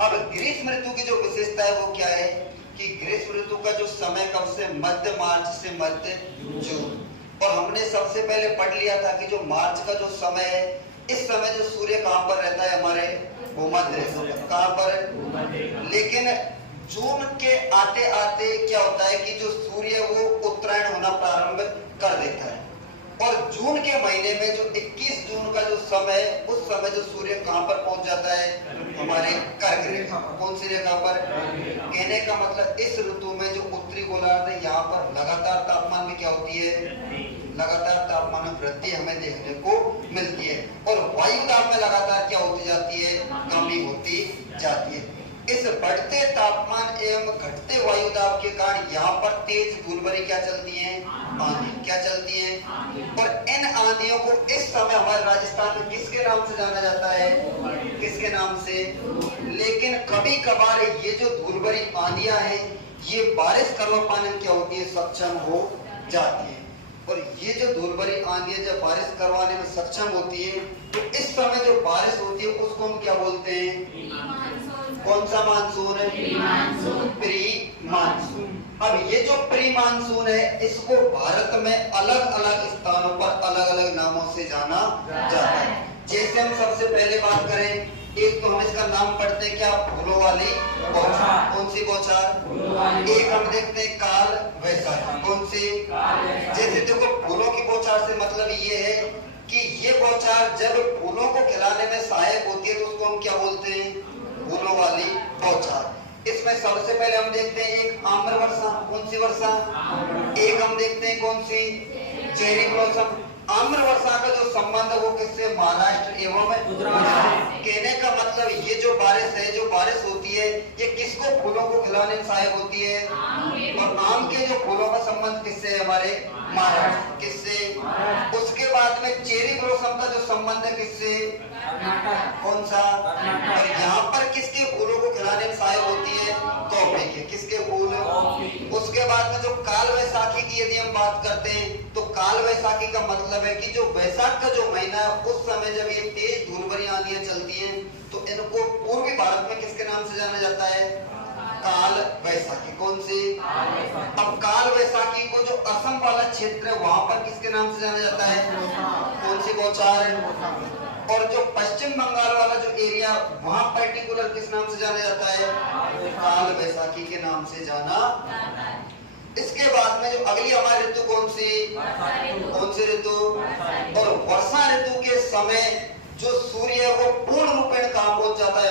अब ग्रीष्म ऋतु की जो विशेषता है वो क्या है कि ग्रीष्म ऋतु का जो समय कब से मध्य मार्च से मध्य जून। और हमने सबसे पहले पढ़ लिया था कि जो मार्च का जो समय है, इस समय जो सूर्य कहां पर रहता है, हमारे भूमध्य रेखा। कहां पर? लेकिन जून के आते आते क्या होता है कि जो सूर्य वो उत्तरायण होना प्रारंभ कर देता है। और जून के महीने में जो 21 जून का जो समय है, उस समय जो सूर्य कहां पर पहुंच जाता है, हमारे कर्क रेखा। कौन सी रेखा पर? कहने का मतलब इस ऋतु में जो उत्तरी गोलार्ध है, यहाँ पर लगातार तापमान में क्या होती है, लगातार तापमान में वृद्धि हमें देखने को मिलती है। और वायु दाब में लगातार क्या होती जाती है, कमी होती जाती है। इस बढ़ते तापमान एवं घटते वायु दाब के कारण यहाँ पर तेज धूलभरी क्या चलती है, आंधी। क्या चलती है? और इन आंधियों को इस समय हमारे राजस्थान में किसके नाम से जाना जाता है, किसके नाम से? लेकिन कभी कभार ये जो धूलभरी आंधियां हैं, ये बारिश करवा पाने में क्या होती है, सक्षम हो जाती है। और ये जो धूलभरी आंधियां जब बारिश करवाने में सक्षम होती है, तो इस समय जो बारिश होती है उसको हम क्या बोलते हैं? कौन सा मानसून है? Pre monsoon. अब ये जो प्री मानसून है, इसको भारत में अलग अलग स्थानों पर अलग अलग नामों से जाना जाता है। जैसे हम सबसे पहले बात करें, एक तो हम इसका नाम पढ़ते हैं क्या, फूलों वाली बौछार। कौन सी बौछार? एक हम देखते हैं काल वैसाखी। कौन सी? जैसे देखो, फूलों की बौछार से मतलब ये है कि ये बौछार जब फूलों को खिलाने में सहायक होती है, तो उसको हम क्या बोलते हैं, फूलों वाली बौछार। इसमें सबसे पहले हम देखते हैं एक आम्र वर्षा। कौन सी वर्षा? एक हम देखते हैं कौन सी, चेरी ब्लॉसम। आम्र वर्षा का जो संबंध है वो किससे, महाराष्ट्र एवं गुजरात। कहने का मतलब ये जो बारिश है, जो बारिश होती है, ये किसको, फूलों को खिलाने में सहायक होती है। और आम के जो फूलों का संबंध किससे, हमारे महाराष्ट्र। किससे? उसके बाद में चेरी ब्लॉसम का जो संबंध है किससे, कौन सा? और यहाँ पर किसके फूलों को खिलाने में सहायक होती है, कॉफी के। किसके फूल? उसके बाद में जो काल वैसाखी की यदि हम बात करते हैं, तो काल वैसाखी का मतलब है कि जो वैशाख का जो महीना है, उस समय जब ये तेज धूलभरी आंधियां चलती हैं, तो इनको पूर्वी भारत में किसके नाम से जाना जाता है, काल वैसाखी। कौन सी? अब काल वैसाखी को जो असम वाला क्षेत्र है, वहां पर किसके नाम से जाना जाता है, कौन सी बौछार? और जो पश्चिम बंगाल वाला जो एरिया, वहां पर्टिकुलर किस नाम से जाना जाता है, काल वैसाखी के नाम से जाना। इसके बाद में जो अगली हमारी ऋतु कौन सी, कौन सी ऋतु? और वर्षा ऋतु के समय जो सूर्य है वो पूर्ण रूपेण कहां पहुंच जाता है,